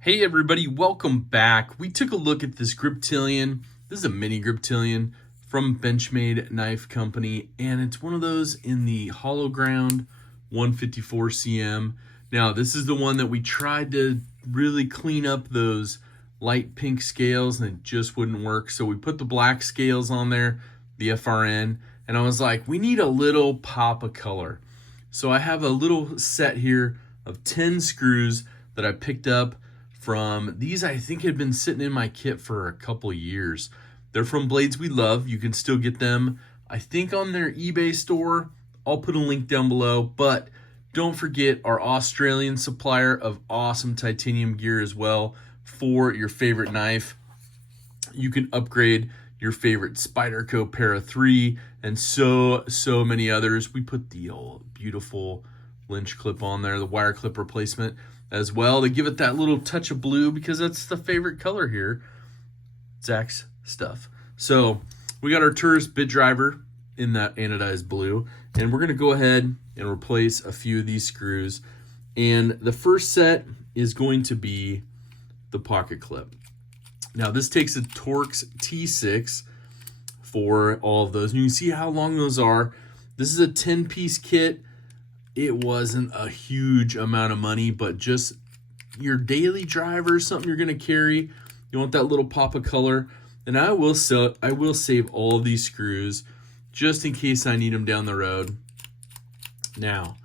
Hey everybody, welcome back. We took a look at this Griptilian. This is a mini Griptilian from Benchmade Knife Company, and it's one of those in the hollow ground 154 cm. Now, this is the one that we tried to really clean up those light pink scales, and it just wouldn't work. So we put the black scales on there, the FRN, and I was like, we need a little pop of color. So I have a little set here of 10 screws that I picked up from these. I think had been sitting in my kit for a couple years. They're from Blades We Love. You can still get them, I think, on their eBay store. I'll put a link down below, but don't forget our Australian supplier of awesome titanium gear as well for your favorite knife. You can upgrade your favorite Spyderco Para 3 and so many others. We put the old beautiful lynch clip on there, the wire clip replacement as well, to give it that little touch of blue, because that's the favorite color here, Zach's stuff. So we got our tourist bit driver in that anodized blue, and we're going to go ahead and replace a few of these screws. And the first set is going to be the pocket clip. Now this takes a Torx T6 for all of those. And you can see how long those are. This is a 10-piece kit. It wasn't a huge amount of money, but just your daily driver, something you're going to carry. You want that little pop of color. And I will save all of these screws just in case I need them down the road. Now,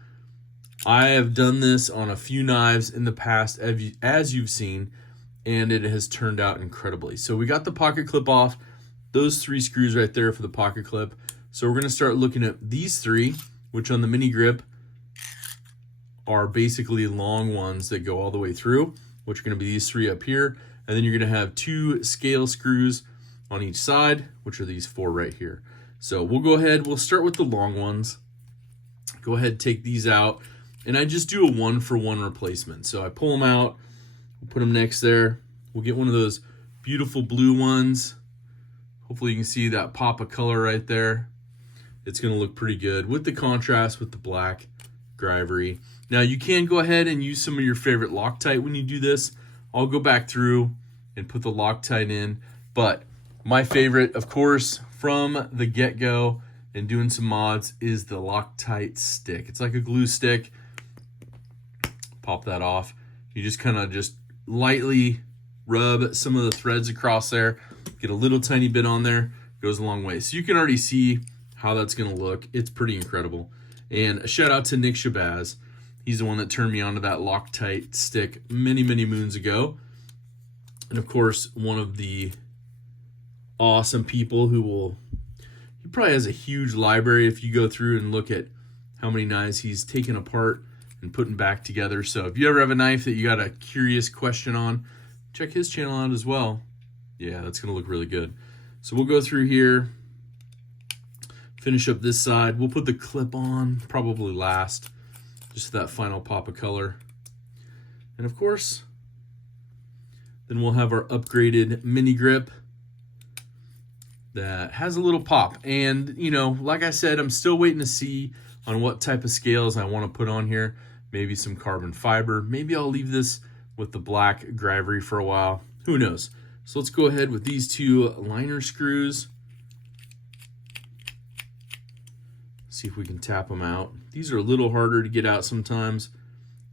I have done this on a few knives in the past, as you've seen, and it has turned out incredibly. So we got the pocket clip off, those 3 screws right there for the pocket clip. So we're going to start looking at these 3, which on the mini grip are basically long ones that go all the way through, which are going to be these 3 up here. And then you're going to have 2 scale screws on each side, which are these 4 right here. So we'll go ahead, we'll start with the long ones. Go ahead, take these out, and I just do a 1-for-1 replacement. So I pull them out, we'll put them next there. We'll get one of those beautiful blue ones. Hopefully you can see that pop of color right there. It's going to look pretty good with the contrast with the black Grivery. Now you can go ahead and use some of your favorite Loctite when you do this. I'll go back through and put the Loctite in, but my favorite, of course, from the get-go and doing some mods, is the Loctite stick. It's like a glue stick. Pop that off. You just kind of just lightly rub some of the threads across there. Get a little tiny bit on there. Goes a long way. So you can already see how that's going to look. It's pretty incredible. And a shout out to Nick Shabazz. He's the one that turned me onto that Loctite stick many moons ago. And of course, one of the awesome people he probably has a huge library if you go through and look at how many knives he's taken apart and putting back together. So if you ever have a knife that you got a curious question on, check his channel out as well. Yeah, that's going to look really good. So we'll go through here, finish up this side. We'll put the clip on probably last, just that final pop of color. And of course, then we'll have our upgraded mini grip that has a little pop. And, you know, like I said, I'm still waiting to see on what type of scales I want to put on here. Maybe some carbon fiber. Maybe I'll leave this with the black Grivery for a while. Who knows? So let's go ahead with these 2 liner screws. See if we can tap them out. These are a little harder to get out sometimes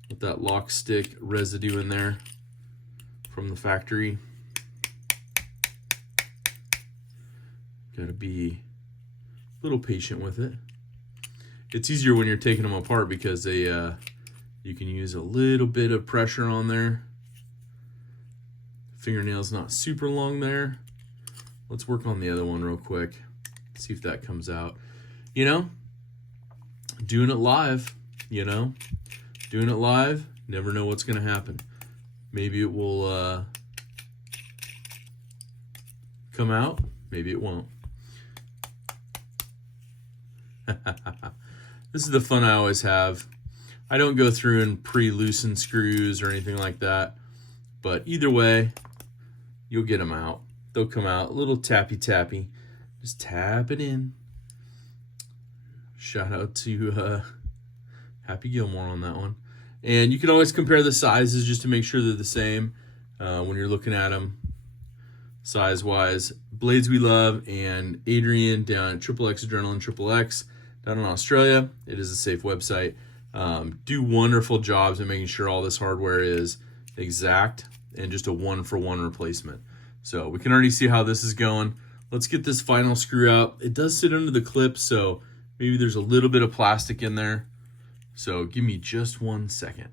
with that lock stick residue in there from the factory. Gotta be a little patient with it. It's easier when you're taking them apart because they you can use a little bit of pressure on there. Fingernail's not super long there. Let's work on the other one real quick. See if that comes out. You know, doing it live, doing it live, never know what's going to happen. Maybe it will come out, maybe it won't. This is the fun I always have. I don't go through and pre-loosen screws or anything like that, but either way, you'll get them out. They'll come out a little tappy. Just tap it in. Shout out to Happy Gilmore on that one. And you can always compare the sizes just to make sure they're the same. when you're looking at them size-wise. Blades We Love and Adrian down at XXX Adrenaline XXX down in Australia. It is a safe website. Do wonderful jobs in making sure all this hardware is exact and just a one-for-one replacement. So we can already see how this is going. Let's get this final screw out. It does sit under the clip, so maybe there's a little bit of plastic in there. So give me just 1 second.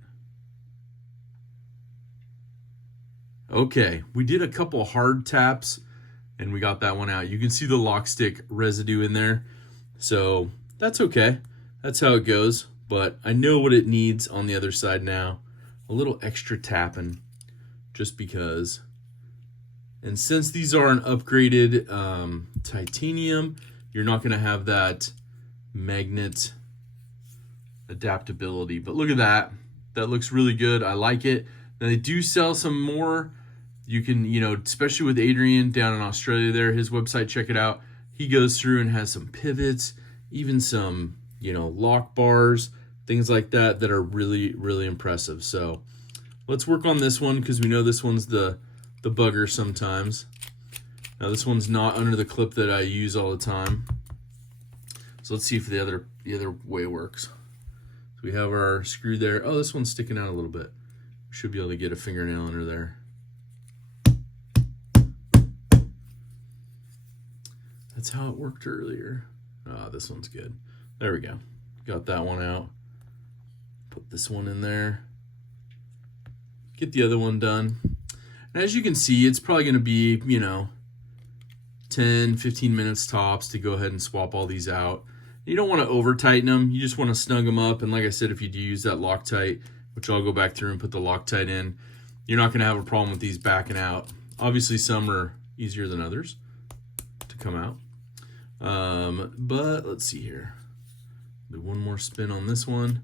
Okay, we did a couple hard taps and we got that one out. You can see the lock stick residue in there. So that's okay. That's how it goes. But I know what it needs on the other side now. A little extra tapping just because. And since these are an upgraded titanium, you're not going to have that magnet adaptability. But look at that. That looks really good. I like it. Now they do sell some more. You can, especially with Adrian down in Australia there, his website, check it out. He goes through and has some pivots, even some, lock bars, things like that are really, really impressive. So let's work on this one because we know this one's the bugger sometimes. Now this one's not under the clip that I use all the time. So let's see if the other way works. So we have our screw there. Oh, this one's sticking out a little bit. Should be able to get a fingernail under there. That's how it worked earlier. Ah, this one's good. There we go. Got that one out. Put this one in there. Get the other one done. And as you can see, it's probably going to be, 10, 15 minutes tops to go ahead and swap all these out. You don't want to over tighten them. You just want to snug them up. And like I said, if you do use that Loctite, which I'll go back through and put the Loctite in, you're not going to have a problem with these backing out. Obviously, some are easier than others to come out. But let's see here. Do one more spin on this one.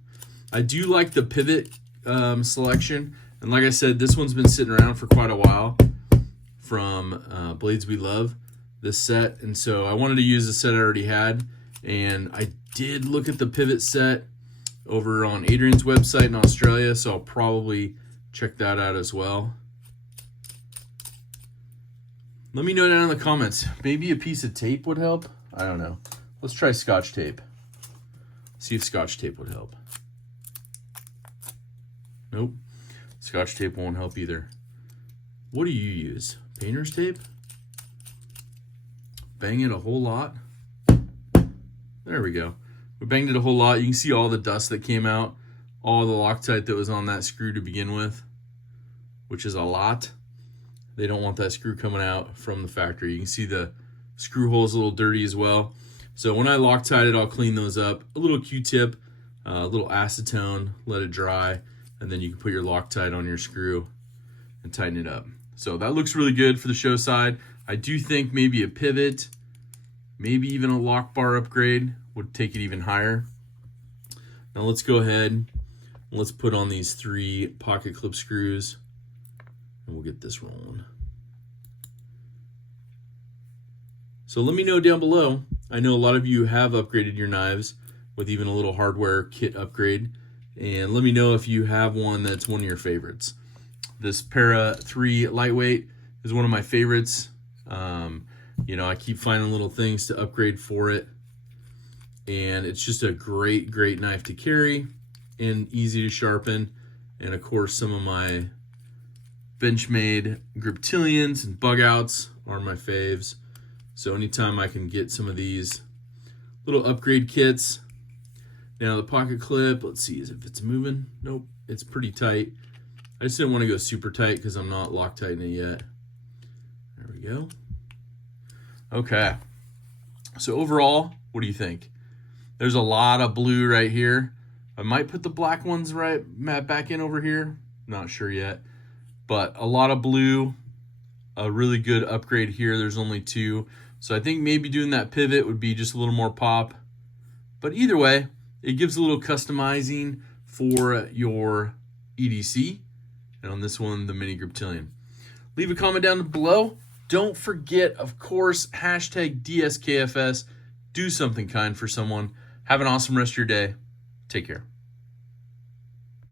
I do like the pivot selection. And like I said, this one's been sitting around for quite a while from Blades We Love, this set. And so I wanted to use the set I already had. And I did look at the pivot set over on Adrian's website in Australia, so I'll probably check that out as well. Let me know down in the comments. Maybe a piece of tape would help. I don't know. Let's try Scotch tape. See if Scotch tape would help. Nope. Scotch tape won't help either. What do you use? Painter's tape? Bang it a whole lot. There we go. We banged it a whole lot. You can see all the dust that came out, all the Loctite that was on that screw to begin with, which is a lot. They don't want that screw coming out from the factory. You can see the screw hole's a little dirty as well. So when I Loctite it, I'll clean those up. A little Q-tip, a little acetone, let it dry, and then you can put your Loctite on your screw and tighten it up. So that looks really good for the show side. I do think maybe a pivot, maybe even a lock bar upgrade would take it even higher. Now let's go ahead and let's put on these 3 pocket clip screws and we'll get this rolling. So let me know down below. I know a lot of you have upgraded your knives with even a little hardware kit upgrade. And let me know if you have one that's one of your favorites. This Para 3 lightweight is one of my favorites. I keep finding little things to upgrade for it. And it's just a great, great knife to carry and easy to sharpen. And of course, some of my Benchmade Griptilians and bug outs are my faves. So anytime I can get some of these little upgrade kits. Now the pocket clip, let's see if it's moving. Nope, it's pretty tight. I just didn't want to go super tight because I'm not Loctiting it yet. There we go. Okay. So overall, what do you think? There's a lot of blue right here. I might put the black ones right back in over here. Not sure yet. But a lot of blue. A really good upgrade here. There's only 2. So I think maybe doing that pivot would be just a little more pop. But either way, it gives a little customizing for your EDC. And on this one, the Mini Griptilian. Leave a comment down below. Don't forget, of course, hashtag DSKFS. Do something kind for someone. Have an awesome rest of your day. Take care.